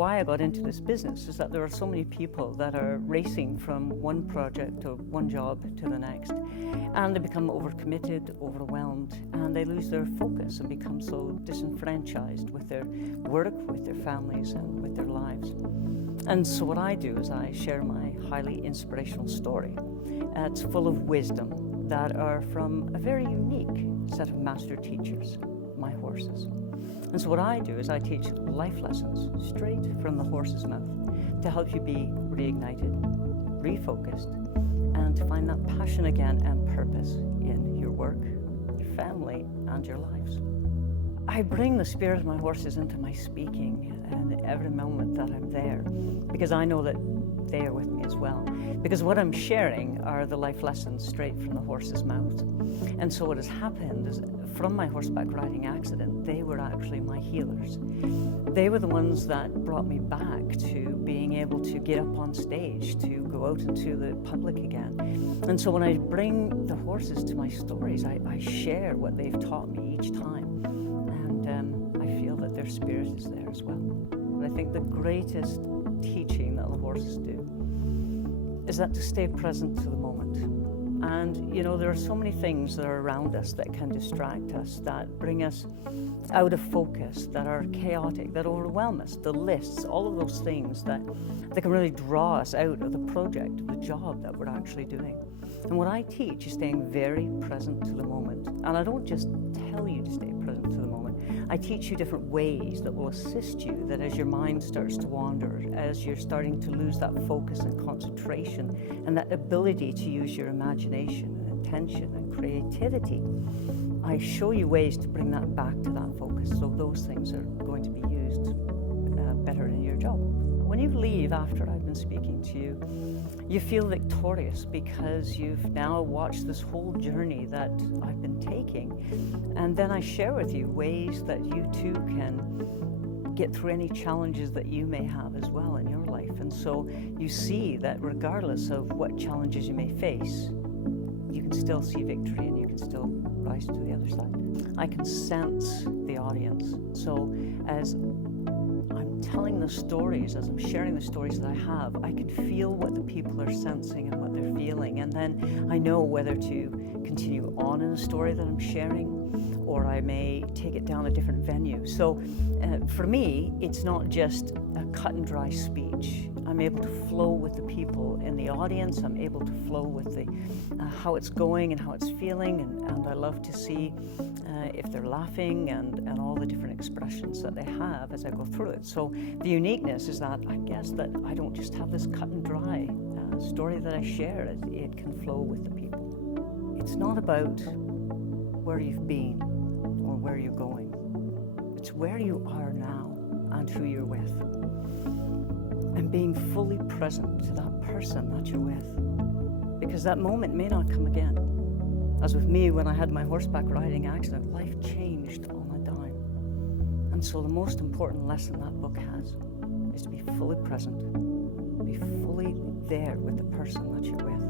why I got into this business is that there are so many people that are racing from one project or one job to the next, and they become overcommitted, overwhelmed, and they lose their focus and become so disenfranchised with their work, with their families, and with their lives. And so what I do is I share my highly inspirational story. It's full of wisdom that are from a very unique set of master teachers, my horses. And so what I do is I teach life lessons straight from the horse's mouth to help you be reignited, refocused, and to find that passion again and purpose in your work, your family, and your lives. I bring the spirit of my horses into my speaking and every moment that I'm there, because I know that they are with me as well. Because what I'm sharing are the life lessons straight from the horse's mouth. And so what has happened is, from my horseback riding accident, they were actually my healers. They were the ones that brought me back to being able to get up on stage, to go out into the public again. And so when I bring the horses to my stories, I share what they've taught me each time. And I feel that their spirit is there as well. But I think the greatest teaching that the horses do is that to stay present to the moment. And you know, there are so many things that are around us that can distract us, that bring us out of focus, that are chaotic, that overwhelm us, the lists, all of those things that can really draw us out of the project, the job that we're actually doing. And what I teach is staying very present to the moment. And I don't just tell you to stay present to the moment. I teach you different ways that will assist you, that as your mind starts to wander, as you're starting to lose that focus and concentration and that ability to use your imagination and attention and creativity, I show you ways to bring that back to that focus, so those things are going to be used better in your job. When you leave after I've been speaking to you, you feel victorious because you've now watched this whole journey that I've been taking. And then I share with you ways that you too can get through any challenges that you may have as well in your life. And so you see that regardless of what challenges you may face, you can still see victory and you can still rise to the other side. I can sense the audience. So as I'm telling the stories, as I'm sharing the stories that I have, I can feel what the people are sensing and what they're feeling. And then I know whether to continue on in the story that I'm sharing, or I may take it down a different venue. So for me, it's not just a cut and dry speech. I'm able to flow with the people in the audience. I'm able to flow with the how it's going and how it's feeling, and I love to see if they're laughing and all the different expressions that they have as I go through it. So the uniqueness is that I guess that I don't just have this cut and dry story that I share. It can flow with the people. It's not about where you've been or where you're going. It's where you are now and who you're with, and being fully present to that person that you're with, because that moment may not come again. As with me, when I had my horseback riding accident, life changed on a dime. And so the most important lesson that book has is to be fully present, be fully there with the person that you're with.